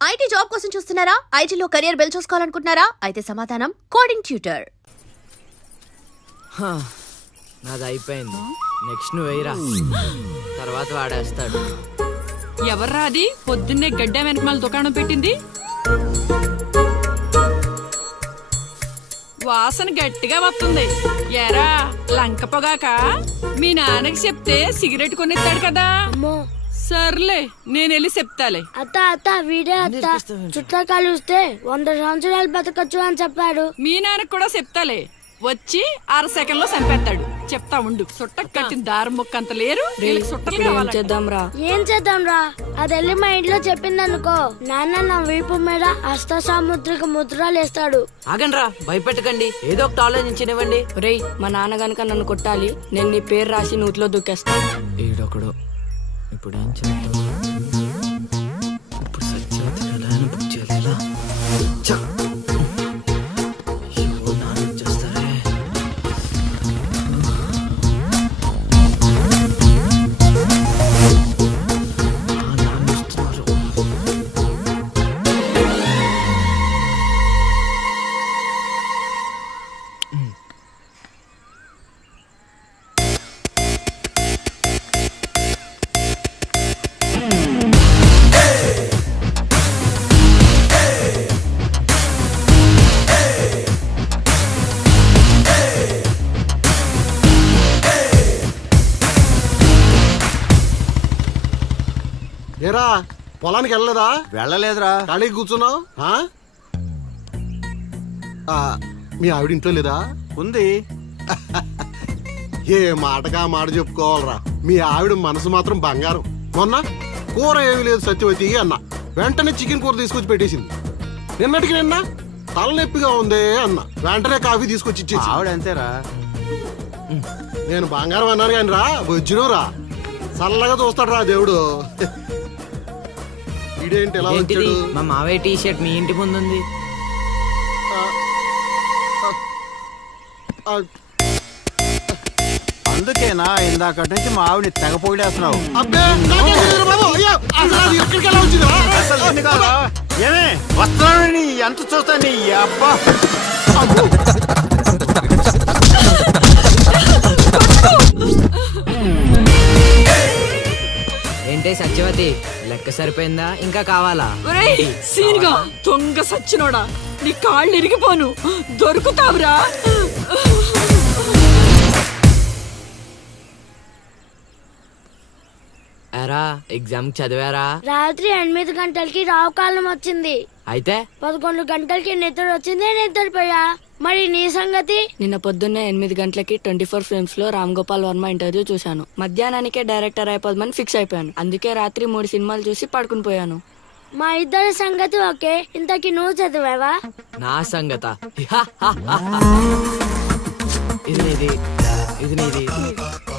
IT job కోసం చూస్తున్నారా? ఐటీలో కెరియర్ బిల్డ్ చూసుకోవాలనుకుంటున్నారా? అయితే సమాధానం కోడింగ్ ట్యూటర్. నాది అయిపోయింది. నెక్స్ట్ నువ్వు వేయరా, తర్వాత వాడేస్తాడు. ఎవర్రా అది పొద్దున్నే గడ్డ వెనకమాల దుకాణం పెట్టింది? వాసన గట్టిగా వస్తుంది. ఎరా లంక పొగాక మీ నాన్నకి చెప్తే సిగరెట్ కొనిస్తాడు కదా. సర్లే నేను వెళ్ళి చెప్తాలే. అత్త వీడే అత్త చుట్టా కలిస్తే 100 సంవత్సరాలు బతకచ్చు అని చెప్పాడు. మీ నాన్నకి కూడా చెప్తాలే, వచ్చి 6 సెకండ్లో చంపేస్తాడు. చెప్తా ఉండు. సుట్టకు కట్టిన దారం ముక్క అంత లేరు. ఏం చేద్దాంరా? అది వెళ్ళి మా ఇంట్లో చెప్పిందనుకో, నాన్న నా వీపు మీద హస్త సాముద్రిక ముద్రలు వేస్తాడు. ఆగండ్రా, భయపెట్టకండి, ఏదో ఒకటి ఆలోచించనివ్వండి. రేయ్, మా నాన్న గనక నన్ను కొట్టాలి, నేను నీ పేరు రాసి నూతిలో దూకేస్తాను. ఈడొకడు. ఇప్పుడు ఏం చేద్దాం? ఇప్పుడు సత్యవతి ఎలా బుక్ చేయాలి? ఏరా పొలానికి వెళ్ళలేదా? వెళ్ళలేదురా. ఖాళీ కూర్చున్నావు? మీ ఆవిడ ఇంట్లో లేదా? ఉంది. ఏ మాటగా మాట చెప్పుకోవాలరా, మీ ఆవిడ మనసు మాత్రం బంగారం. మొన్న కూర ఏమీ లేదు సత్యవతి అన్న, వెంటనే చికెన్ కూర తీసుకొచ్చి పెట్టేసింది. నిన్నటికి నిన్న తలనొప్పిగా ఉంది అన్న, వెంటనే కాఫీ తీసుకొచ్చి ఇచ్చేసి. ఆవిడ అంతేరా. నేను బంగారం అన్నాను కానీ రా వచ్చినవు రా, చల్లగా చూస్తాడు రా దేవుడు. ఇదేంటి ఎలా వచ్చాడు? మా మావయ్య టీ షర్ట్ మీ ఇంటి ముందు ఉంది. అందుకేనా ఇందాక నుంచి మా ఆవిడ తెగ పొగిడేస్తున్నావు? ఏమే వస్తున్నాను, ఎంత చూస్తా నీ అబ్బా. ఏంటే సత్యవతి, లెక్క సరిపోయిందా? ఇంకా కావాలా? సీన్గా దొంగ సచ్చినోడా, నీ కాళ్ళు ఇరిగిపోను, దొరుకుతావురా. ఎరా ఎగ్జామ్ చదివారా? రాత్రి 8 గంటలకి రావు కాలం వచ్చింది. అయితే 11 గంటలకి నిద్ర వచ్చింది, నిద్రపోయా. మరి నీ సంగతి? నిన్న పొద్దున్నే 8 గంటలకి 24 ఫిల్మ్స్ లో రామ్ గోపాల్ వర్మ ఇంటర్వ్యూ చూశాను. మధ్యాహ్నానికే డైరెక్టర్ అయిపోదామని ఫిక్స్ అయిపోయాను. అందుకే రాత్రి 3 సినిమాలు చూసి పడుకుని పోయాను. మా ఇద్దరి సంగతి ఓకే. ఇంతకి నువ్వు చదివావా? నా సంగత ఇది నీది, ఇది నీది,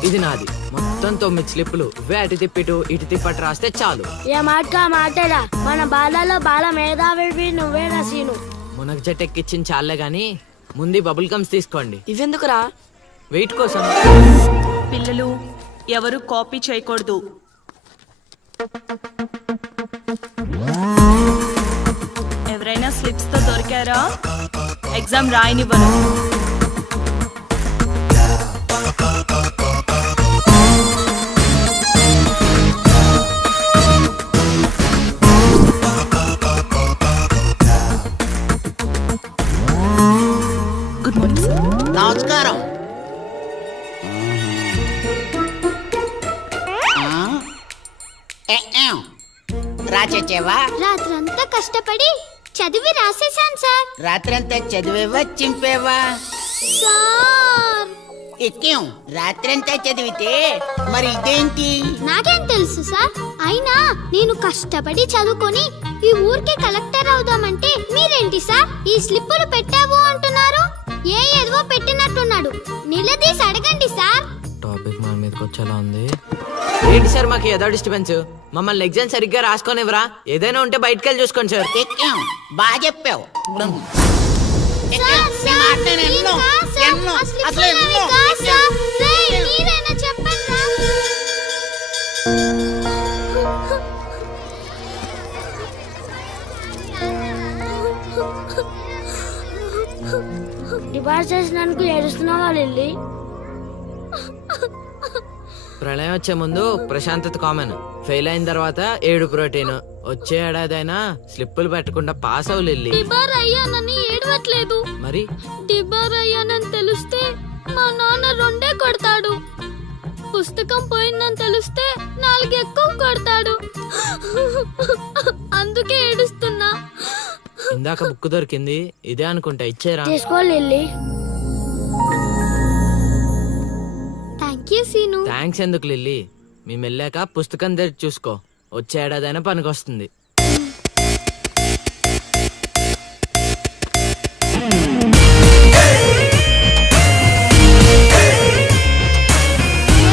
ఇది నాది. మొత్తం 9 స్లిప్పులు. అటు తిప్పిటు ఇటు తిప్పటి రాస్తే చాలు. ఏ మాట మాటరా, మన బాలలో బాల మేధావి నువ్వే రసీను. మునగ చెట్టు ఎక్కిచ్చిన చాలే గాని ముందు బబుల్ గమ్స్ తీసుకోండి. ఇవెందుకురా? వెయిట్ కోసం. పిల్లలు ఎవరు కాపీ చేయకూడదు. ఎవరైనా స్లిప్స్ తో దొరికారా? ఎగ్జామ్ రాయనివ్వను. Good morning sir. నమస్కారం. రాచేవా? రాత్రంతా కష్టపడి చదివి రాసేసాను సార్. రాత్రంతా చదివేవా చింపేవా? సార్ ఎక్కేం రాత్రంతా చదివితే మరి ఇదేంటి? నాకేం తెలుసు సార్. అయినా నేను కష్టపడి చదువుకొని ఈ ఊరికి కలెక్టర్ అవుదామంటే మీరేంటి సార్ ఈ స్లిప్పులు పెట్టావు అంటున్నారు? ఏదో పెట్టినట్టున్నాడు. నిలదీసి అడగండి సార్. టాపిక్ మన మీదకి వచ్చేలా ఉంది. ఏంటి సార్ మాకు ఏదో డిస్టర్బెన్స్? మమ్మల్ని ఎగ్జామ్ సరిగ్గా రాసుకొనివ్వరా? ఏదైనా ఉంటే బయటకు వెళ్ళి చూసుకోండి సార్. ఎక్కేం బాగా చెప్పావు. డిపాజిట్ చేసినందుకు ఏడుస్తున్నావా లిల్లీ? ప్రళయం వచ్చే ముందు ప్రశాంతత కామన్. ఫెయిల్ అయిన తర్వాత ఏడు ప్రోటీన్. వచ్చే ఏడాదైనా స్లిప్పులు పెట్టకుండా పాస్ అవ్వు లిల్లీ. డిబార్ అయ్యానని ఏడవట్లేదు. మరి డిబార్ అయ్యానని తెలిస్తే మా నాన్న రెండే కొడతాడు. పుస్తకం పోయిందని తెలిస్తే 4 ఎక్కువ కొడతాడు. అందుకే ఏడుస్తున్నా. ఇందాక బుక్ దొరికింది, ఇదే అనుకుంటా. ఇచ్చేరా. తీసుకో Lily. Thank you Seenu. Thanks ఎందుకు లిల్లీ? మేము వెళ్ళాక పుస్తకం తెరిచి చూసుకో. వచ్చే ఏడాదైనా పనికొస్తుంది.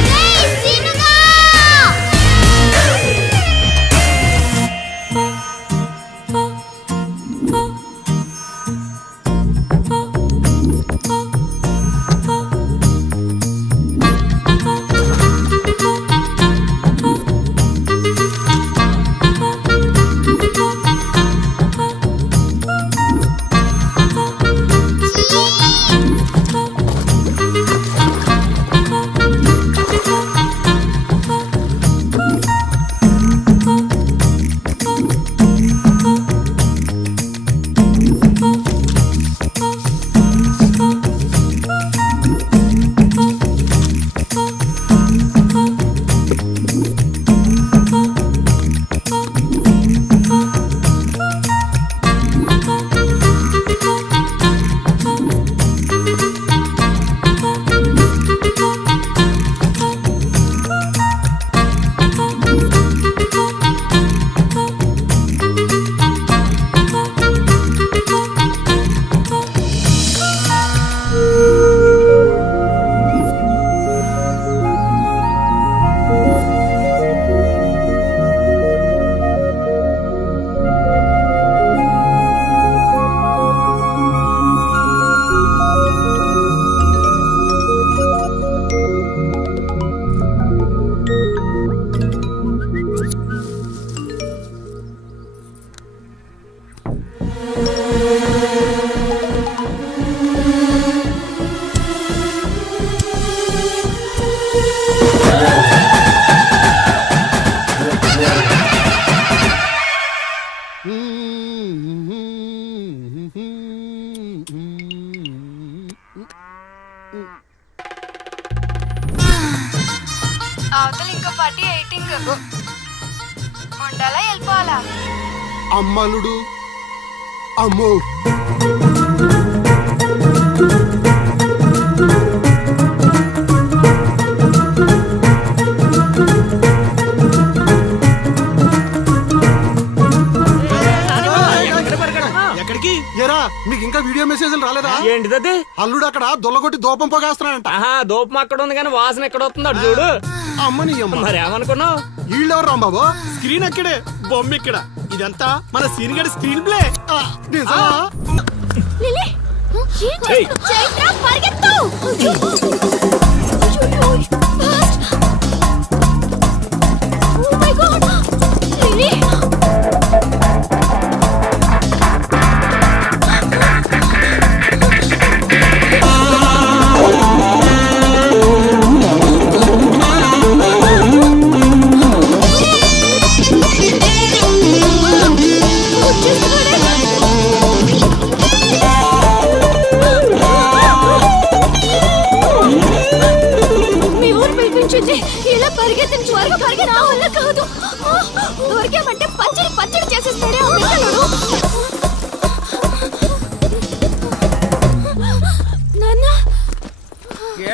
ఒరేయ్ సీనుగా! అవతల ఇంకో పార్టీ ఎయిటింగ్ ఉండాలా వెళ్ళిపోవాలా? అమ్మలుడు అమ్మో. ఎక్కడికి? ఏరా మీకు ఇంకా వీడియో మెసేజ్లు రాలేదా? ఏంటిది? అల్లుడు అక్కడ దొల్లగొట్టి దూపం పొగేస్తున్నాడంట. ఆహా, దూపం అక్కడ ఉంది కానీ వాసన ఎక్కడ వస్తుంది అటు చూడు. అమ్మని అమ్మ. మరి ఏమనుకున్నావు? వీళ్ళెవరు రాంబాబు? స్క్రీన్ అక్కడే, బొమ్మ ఇక్కడ. ఇదంతా మన సీన్ గడి స్క్రీన్ ప్లే. నిజమా? లిల్లీ ఏం చేస్తున్నావ్? చైత్ర పరిగెత్తు. Fast. Oh my god. Lily మీ ఊరు పిలిపించింది. ఇలా పరిగెత్తిన త్వరగా పరిగె నా వల్ల కాదు. దొరికామంటే పచ్చడి పచ్చడి చేసేస్తాడే ఆ పిల్లలు. నాన్న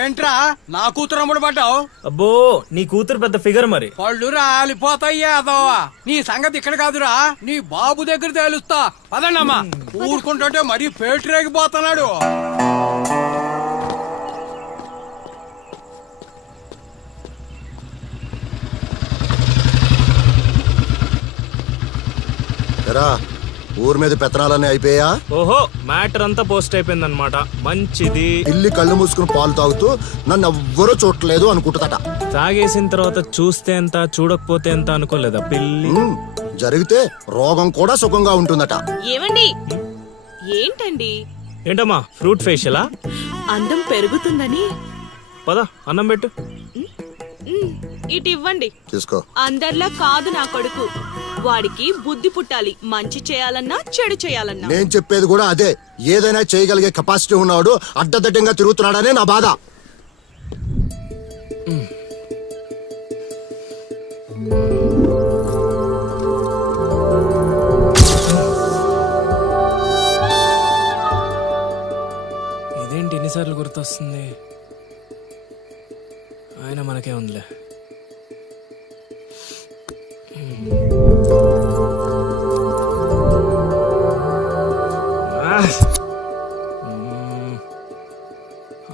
ఏంట్రా నా కూతురు అమ్ముడు పడ్డావు? అబ్బో నీ కూతురు పెద్ద ఫిగర్ మరి. పళ్ళు రాలిపోతాయ్యా అదవా. నీ సంగతి ఇక్కడ కాదురా, నీ బాబు దగ్గర తేలుస్తా. పదండమ్మా. ఊరుకుంటుంటే మరీ పేటరేగిపోతున్నాడు. ఊరి మీద పెత్తనాలన్నీ అయిపోయా? ఓహో మ్యాటర్ అంతా పోస్ట్ అయిపోయింది అనమాట. మంచిది. ఇల్లి కళ్ళు మూసుకుని పాలు తాగుతూ నన్ను ఎవ్వరూ చూడలేదు అనుకుంటుందట. తాగేసిన తర్వాత చూస్తే ఎంత చూడకపోతే ఎంత అనుకోలేదా పిల్లి? జరిగితే రోగం కూడా సుఖంగా ఉంటుందట. ఏమండి ఏంటండి ఏంటమ్మా ఫ్రూట్ ఫేషియలా? అందం పెరుగుతుందని. పద అన్నం పెట్టు. ఇటు ఇవ్వండి. తీసుకో. అందరిలా కాదు నా కొడుకు. వాడికి బుద్ధి పుట్టాలి, మంచి చేయాలన్నా చెడు చేయాలన్నా. నేను చెప్పేది కూడా అదే. ఏదైనా చేయగలిగే కెపాసిటీ ఉన్నవాడు అడ్డదడ్డంగా తిరుగుతున్నాడనే నా బాధ. ఇదేంటి ఎన్నిసార్లు గుర్తొస్తుంది? ఆయన మనకే ఉందిలే.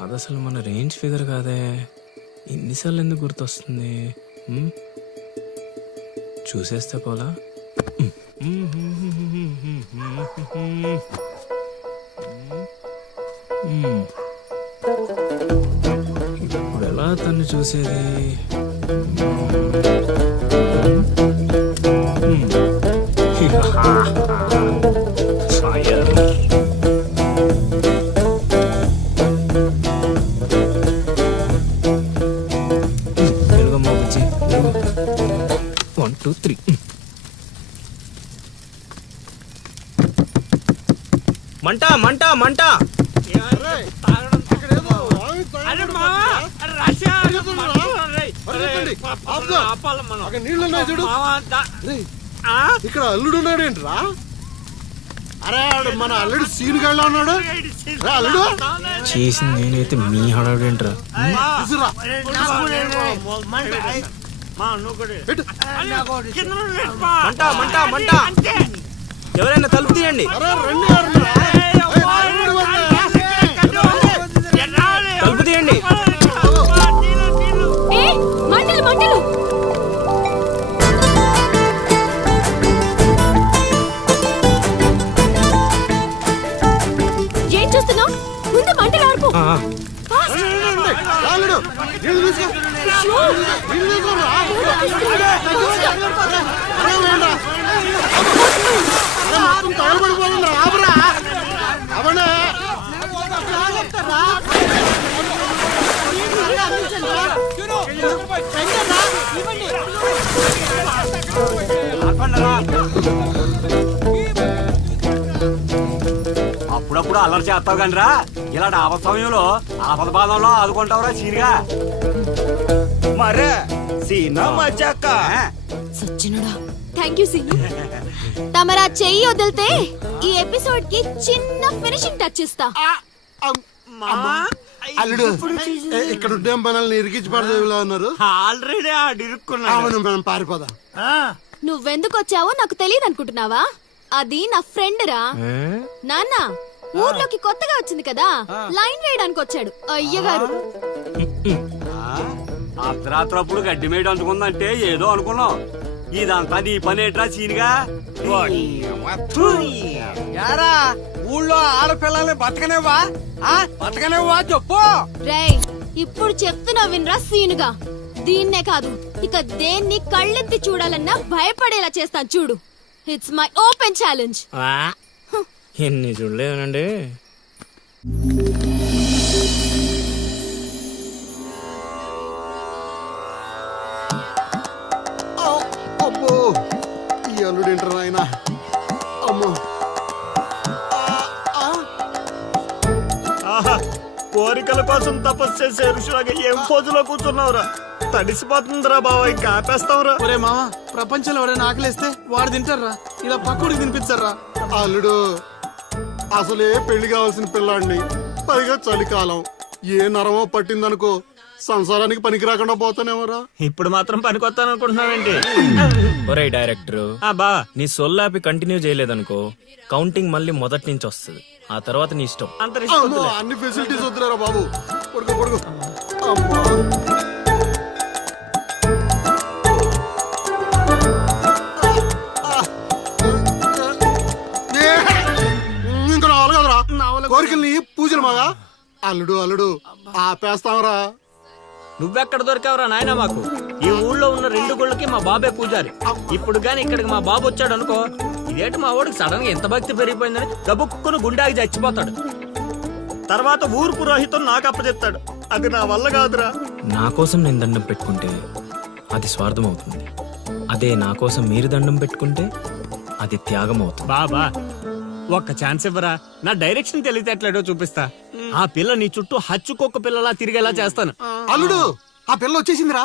అది అసలు మన రేంజ్ ఫిగర్ కాదే. ఇన్నిసార్లు ఎందుకు గుర్తొస్తుంది? చూసేస్తే పోలా. ఇప్పుడు ఎలా తను చూసేది? తెలుగమ్మ బుజ్జి. 1 2 3. మంట మంట మంట. ఇక్కడ అల్లుడు ఉన్నాడేంట్రా? అరే మన అల్లుడు సీన్ గళ్ళ ఉన్నాడు. అల్లుడు చేసింది నేనైతే మీ హడావిడేంట్రా? తీసురా. మంట మంట మంట. ఎవరైనా తలుపు తీయండి. అరే రండి. తలుపు తీయండి. మంటలు మంటలు. ఏం చూస్తున్నావు? ముందు మంటలు ఆర్పు. అల్లుడు నీళ్ళు తీసుకో. నీళ్ళు తీసుకోరా. మొత్తం తగలబడిపోతుంది. ఆపరా అవనే. అప్పుడప్పుడు అల్లరి చేస్తావు కానీ రా, ఇలాంటి ఆపద సమయంలో ఆపద బాధంలో ఆదుకుంటావురా సీనిగా. మరే సీనా మజాక. సచ్చినుడా. Thank you Seenu. తమరా చెయ్యి వదిలితే ఈ ఎపిసోడ్ కి చిన్న ఫినిషింగ్ టచ్ ఇస్తా. అల్లుడు ఇక్కడ ఉంటే మనల్ని ఇరికించి పడదేవిలా ఉన్నారు. ఆల్రెడీ ఆడిరుక్కున్నా. అవును మనం పారిపోదాం. నువ్వెందుకు వచ్చావో నాకు తెలియదు అనుకుంటున్నావా? అది నా ఫ్రెండ్ రా. నాన్న ఊర్లోకి కొత్తగా వచ్చింది కదా, లైన్ వేయడానికి వచ్చాడు అయ్యగారు. అర్ధరాత్రప్పుడు గడ్డి మేడ అందుకుందంటే ఏదో అనుకున్నాం. ఇదంతా నీ పనేట్రా సీనిగా. యారా ఊళ్ళో ఆడపిల్లల్ని బతకనేవా? బతకనేవా చెప్పు. రేయ్ ఇప్పుడు చెప్తున్నా వినరా సీనుగా. దీన్నే కాదు ఇక దేన్ని కళ్ళెత్తి చూడాలన్నా భయపడేలా చేస్తాను చూడు. It's my open challenge. ఎన్ని చూడలేదనండి. అబ్బో ఈ అల్లుడు ఏంటారు నాయన. అమ్మో కోరికల కోసం తపస్సు చేసే ఋషులాగా ఏం పోజులో కూర్చున్నావురా? తడిసిపోతుందిరా బావ, ఇంకా ఆపేస్తావురా. ఒరే మామ, ప్రపంచంలో ఎవరైనా ఆకలిస్తే వాడు తింటారా, ఇలా పక్కడికి తినిపించారా? అల్లుడు అసలే పెళ్లి కావాల్సిన పిల్లాడిని, పైగా చలికాలం. ఏ నరమో పట్టిందనుకో సంసారానికి పనికి రాకుండా పోతానేమరా. ఇప్పుడు మాత్రం పనికొత్తాను అనుకుంటున్నావేంటి? ఒరే డైరెక్టర్, బా నీ సొల్లాపి కంటిన్యూ చేయలేదనుకో కౌంటింగ్ మళ్ళీ మొదటి నుంచి వస్తుంది. ఆ తర్వాత నీ ఇష్టం. అమ్మో, అన్ని ఫెసిలిటీస్ వద్దులేరా బాబు. పడుకో పడుకో. అమ్మా ఇంకా నావలు కదరా. కోరికల్ని పూజలు మాగా. అల్లుడు అల్లుడు ఆపేస్తావరా. నువ్వెక్కడ దొరికావురా నాయనా మాకు? ఈ ఊళ్ళో ఉన్న 2 గుళ్ళకి మా బాబే పూజారి. ఇప్పుడు గాని ఇక్కడికి మా బాబు వచ్చాడు అనుకో, ఇదేంటి మా వాడికి సడన్ గా ఎంత భక్తి పెరిగిపోయిందని గబుక్కును గుండాకి చచ్చిపోతాడు. తర్వాత ఊరు పురోహితం నాకు అప్పచెప్తాడు. అది నా వల్ల కాదురా. నా కోసం నేను దండం పెట్టుకుంటే అది స్వార్థం అవుతుంది. అదే నా కోసం మీరు దండం పెట్టుకుంటే అది త్యాగం అవుతుంది. బాబా ఒక్క ఛాన్స్ ఇవ్వరా, నా డైరెక్షన్ తెలివితేటలేడో చూపిస్తా. ఆ పిల్ల నీ చుట్టూ హచ్చుకొక్క పిల్లలా తిరిగేలా చేస్తాను. అల్లుడు ఆ పిల్ల వచ్చేసిందిరా.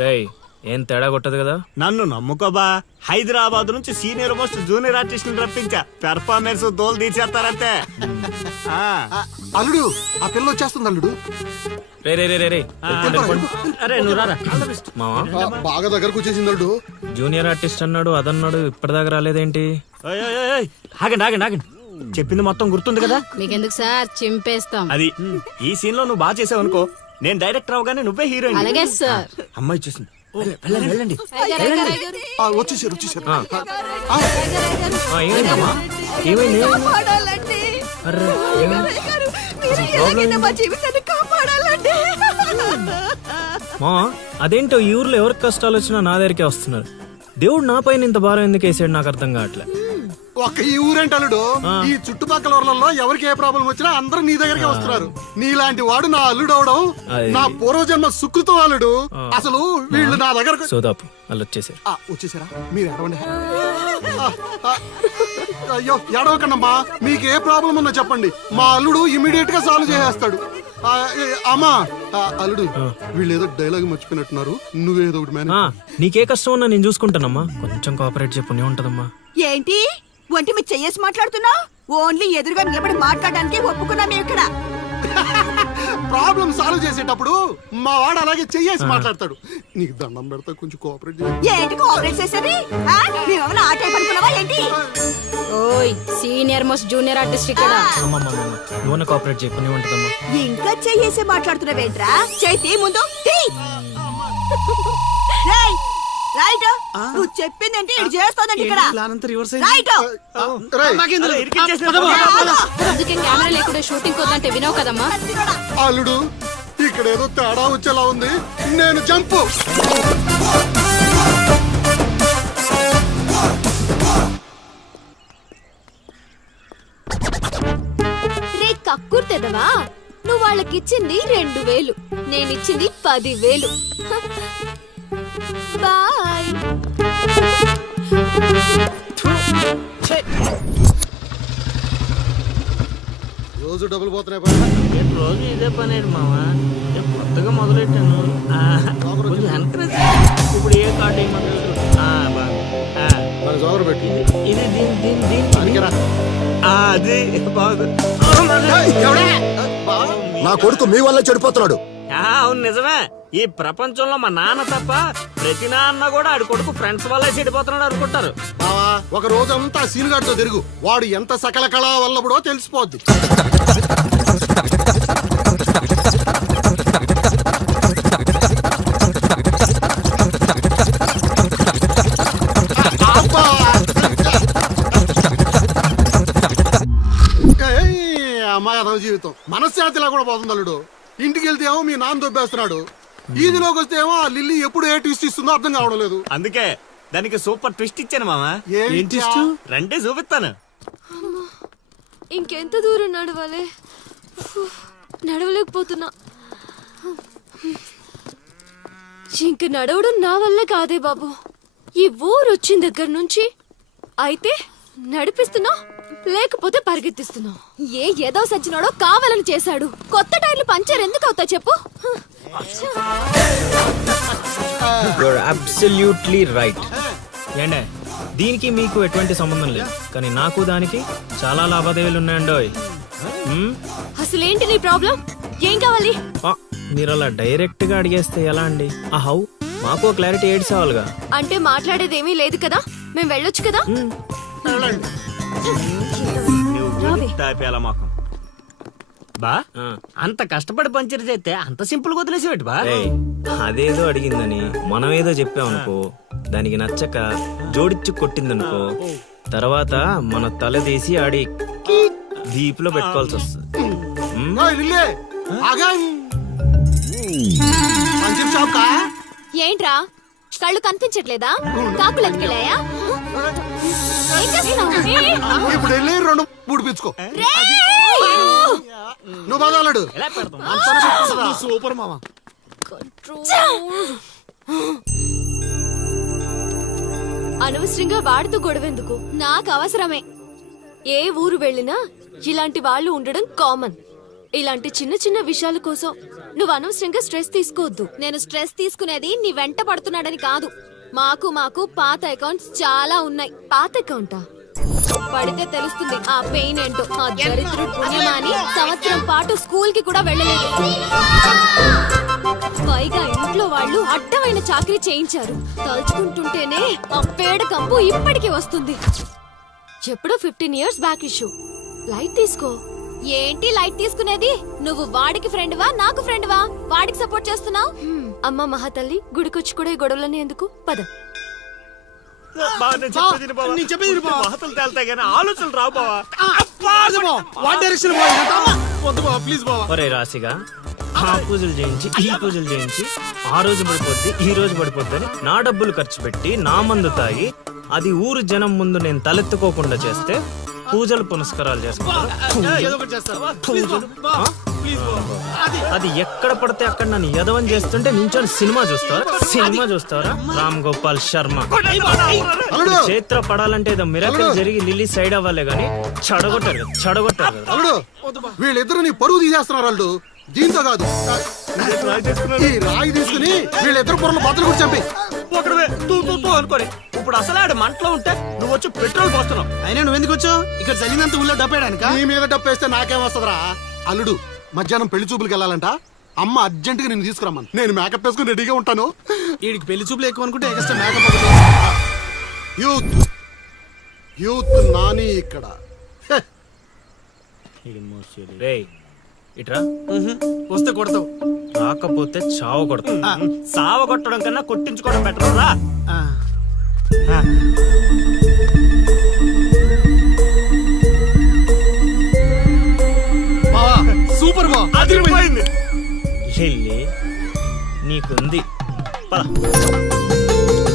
రేయ్, ఏం తేడా కొట్టదు కదా? నన్ను నమ్ముకోబా, హైదరాబాద్ నుంచి సీనియర్ మోస్ట్ జూనియర్ ఆర్టిస్ట్ రప్పించా. పెర్ఫార్మెన్స్ దోలు తీర్చేస్తారంతే. అల్లుడు ఆ పిల్ల వచ్చేస్తుంది అల్లుడు. రే రే రే రే రే అరే నువ్వు రారా. మావా, బాగా దగ్గరకు వచ్చేసింది అల్లుడు. జూనియర్ ఆర్టిస్ట్ అన్నాడు అదన్నాడు, ఇప్పటిదాకా రాలేదేంటి? ఓయ్, ఓయ్, ఓయ్, ఓయ్. ఆగండి ఆగండి ఆగండి, చెప్పింది మొత్తం గుర్తుంది కదా? మీకెందుకు సార్, చింపేస్తాం. అది ఈ సీన్ లో నువ్వు బాగా చేసావు అనుకో, నేను డైరెక్టర్ అవగానే నువ్వే హీరోయిన్. అలాగే సార్. అమ్మాయి చూసింది. వెళ్ళండి వెళ్ళండి. వచ్చేసారు వచ్చేసారు. ఏమైందమ్మా? ఏమైంది? అర్రే, ఏమైంది? మావా, అదేంటో ఈ ఊర్లో ఎవరికి కష్టాలు వచ్చినా నా దగ్గరికే వస్తున్నారు. దేవుడు నా పైన ఇంత భారం ఎందుకు వేసాడు నాకు అర్థం కావట్లే. ఒక్క ఈ ఊరేంటి అల్లుడు, ఈ చుట్టుపక్కల ఊర్లలో ఎవరికి ఏ ప్రాబ్లం వచ్చినా అందరూ నీ దగ్గరికి వస్తున్నారు. నీలాంటి వాడు నా అల్లుడు అవడం నా పూర్వజన్మ సుకృతం అల్లుడు. అసలు వీళ్ళు నా దగ్గర సోదాపు వాళ్ళు వచ్చేసారు. వచ్చేసారా? మీరు ఎడవండి. అయ్యో ఎడవకండమ్మా, మీకు ఏ ప్రాబ్లం ఉన్నా చెప్పండి, మా అల్లుడు ఇమీడియట్ గా సాల్వ్ చేసేస్తాడు. అమ్మా అల్లుడు, వీళ్ళు ఏదో డైలాగ్ మర్చిపోయినట్టున్నారు, నువ్వేదో ఒకటి మేనేజ్. నీకే కష్టం ఉన్నా నేను చూసుకుంటానమ్మా, కొంచెం కోఆపరేట్ చెప్పు ఉంటదమ్మా. ఏంటి ఒంటి మీద చెయ్యేసి మాట్లాడుతున్నావు? ఓన్లీ ఎదురుగా నిలబడి మాట్లాడడానికి ఒప్పుకున్నా మేము ఇక్కడ. ప్రాబ్లం సాల్వ్ చేసేటప్పుడు మా వాడు అలాగే చెయ్యేసి మాట్లాడతాడు. నీకు దండం పెడతా, కొంచెం కోఆపరేట్ చేయి. ఏంటి కోఆపరేట్ చేసేది? మేమేమైనా ఆ టైప్ అనుకున్నావా ఏంటి? ఓయ్, సీనియర్ మోస్ట్ జూనియర్ ఆర్టిస్ట్ ఇక్కడ. నువ్వు కోఆపరేట్ చెప్పు ఉంటదమ్మా. ఇంకా చెయ్యేసి మాట్లాడుతున్నావేంట్రా? చేతి ముందు తీ. రేయ్, రైట్, నువ్వు చెప్పిందంటే ఇది చేస్తానండి ఇక్కడ. రైట్, అందుకే కెమెరా లేకుండా షూటింగ్ వద్దంటే వినవు కదమ్మా. అల్లుడు, ఇక్కడ ఏదో తేడా వచ్చేలా ఉంది, నేను జంపు. రే కక్కుర్తెదవా, నువ్వు వాళ్ళకిచ్చింది 2000, నేనిచ్చింది 10,000. బాయ్. రోజు డబ్బులు పోతున్నాయి. రోజు ఇదే పని మావా, కొత్తగా మొదలెట్టాను. ఇప్పుడు ఏ కార్డు పెట్టి ఇది నా కొడుకు మీ వల్ల చెడిపోతున్నాడు. అవును నిజమే, ఈ ప్రపంచంలో మా నాన్న తప్ప ప్రతి నాన్న కూడా ఆడి కొడుకు ఫ్రెండ్స్ వల్లే చెడిపోతున్నాడు అనుకుంటారు. ఒక రోజు అంతా సీన్ గారితో తిరుగు, వాడు ఎంత సకల కళా వల్లబడో తెలిసిపోద్ది. అమ్మాయి అదో జీవితం మనశ్శాంతిలా కూడా పోతుంది అల్లుడు. ఇంటికి వెళ్తే ఏమో మీ నాన్న దొబ్బేస్తున్నాడు, ఈదిలోకి వస్తే ఏమో ఆ లిల్లీ ఎప్పుడు ఏ ట్విస్ట్ ఇస్తుందో అర్థం కావడం లేదు. అందుకే దానికి సూపర్ ట్విస్ట్ ఇచ్చాను మామా. రండి చూపిస్తాను. ఇంకెంత దూరం నడవాలి, నడవలేకపోతున్నా. ఇంక నడవడం నా వల్ల కాదే బాబు. ఈ ఊరు వచ్చిన దగ్గర నుంచి అయితే నడిపిస్తున్నా లేకపోతే పరిగెత్తిస్తున్నావు. ఏదో సచ్చినాడో కావాలని చేశాడు. కొత్త టైర్లు పంచర్ ఎందుకు అవుతా చెప్పు. You're absolutely right. ఏండే దీనికి మీకు ఎటువంటి సంబంధం లేదు, కానీ నాకు దానికి చాలా లావాదేవీలు ఉన్నాయండోయ్. అసలేంటి నీ ప్రాబ్లం? ఏం కావాలి? మీరు అలా డైరెక్ట్ గా అడిగేస్తే ఎలా అండి? ఆ హౌ మాకు క్లారిటీ ఏడ్చేవాళ్ళుగా. అంటే మాట్లాడేదేమీ లేదు కదా, మేము వెళ్ళొచ్చు కదా. బా అంత కష్టపడి పంచర్ చేస్తే అంత సింపుల్ గా వదిలేసేవాటి బా. ఏయ్, అదేదో అడిగిందని మనం ఏదో చెప్పామనుకో, దానికి నచ్చక జోడిచ్చి కొట్టిందనుకో, తర్వాత మన తల తీసి ఆడి దీపులో పెట్టుకోవాల్సి వస్తుంది. పంచర్ షాప్ కా? ఏంట్రా కళ్ళు కనిపించట్లేదా? కాకులు ఎత్తుకెళ్ళాయా? ఏం చేస్తున్నావు? ఇప్పుడు వెళ్ళి 2-3 పిచ్చుకో. నువ్వు బాగాలడు సూపర్ మామ. అనవసరంగా వాడితో గొడవెందుకు? నాకు అవసరమే. ఏ ఊరు వెళ్ళినా ఇలాంటి వాళ్ళు ఉండడం కామన్. ఇలాంటి చిన్న చిన్న విషయాల కోసం నువ్వు అనవసరంగా స్ట్రెస్ తీసుకోవద్దు. నేను స్ట్రెస్ తీసుకునేది నీ వెంట పడుతున్నాడని కాదు. మాకు పాత అకౌంట్స్ చాలా ఉన్నాయి. పాత అకౌంటా? పడితే తెలుస్తుంది ఆ పెయిన్ ఏంటో. ఆ దరిద్రుడు పుణ్యమాని సంవత్సరం పాటు స్కూల్ కి కూడా వెళ్ళలేదు. పైగా ఇంట్లో వాళ్ళు అడ్డమైన చాకరీ చేయించారు. తలుచుకుంటుంటేనే ఆ పేడ కంపు ఇప్పటికీ వస్తుంది. ఎప్పుడో 15 years బ్యాక్ ఇష్యూ. లైట్ తీసుకో. ఏంటి లైట్ తీసుకునేది? నువ్వు వాడికి ఫ్రెండ్వా నాకు ఫ్రెండ్వా? వాడికి సపోర్ట్ చేస్తున్నావు? అమ్మ మహాతల్లి, గుడికొచ్చి కూడా ఈ గొడవలన్నీ ఎందుకు? పద. వార్తలు తేలుతాయి కానీ ఆలోచనలు రావు బావా. ఒరే రాశిగా ఆ పూజలు చేయించి ఈ పూజలు చేయించి ఆ రోజు పడిపోద్ది ఈ రోజు పడిపోద్ది అని నా డబ్బులు ఖర్చు పెట్టి నా మందు తాగి అది ఊరు జనం ముందు నేను తలెత్తుకోకుండా చేస్తే పూజలు పునస్కారాలు చేసుకుంటారు. అది ఎక్కడ పడితే అక్కడ నన్ను యదవం చేస్తుంటే నించొని సినిమా చూస్తారా? రామ్ గోపాల్ శర్మ. చైత్ర పడాలంటే ఏదో మిరాకిల్ జరిగి లిల్లీ సైడ్ అవ్వాలే గానీ చెడగొట్టారు కదా. అల్లుడు, వీళ్ళిద్దరు నీ పరువు తీసేస్తున్నారు. వాళ్ళు దీంతో కాదు, ఈ రాయి తీసుకుని వీళ్ళిద్దరు పొరలు బద్దలు కూడా చంపి అనుకోని ఇప్పుడు అసలు ఆడు మంటలో ఉంటే నువ్వు వచ్చి పెట్రోల్ పోస్తున్నావు. అయినా నువ్వు ఎందుకు వచ్చావు? ఇక్కడ జరిగినంత ఊళ్ళో డబ్బేయడానిక? నీ మీద డప్పేస్తే నాకేం వస్తుందిరా? అల్లుడు, మధ్యాహ్నం పెళ్లి చూపులకు వెళ్ళాలంట. అమ్మ అర్జెంట్ గా నేను తీసుకురమ్మను. నేను మేకప్ వేసుకుని రెడీగా ఉంటాను. వీడికి పెళ్లి చూపులు ఎక్కువ అనుకుంటే ఎక్స్ట్రా మేకప్. యూత్ నాని ఇక్కడ. రేయ్ ఇట్రా. వస్తే కొడతావు, రాకపోతే చావ కొడతా. సావ కొట్టడం కన్నా కొట్టించుకోవడం బెటర్ రా. సూపర్ బా. అదిరిపోయింది. నీకుంది పద.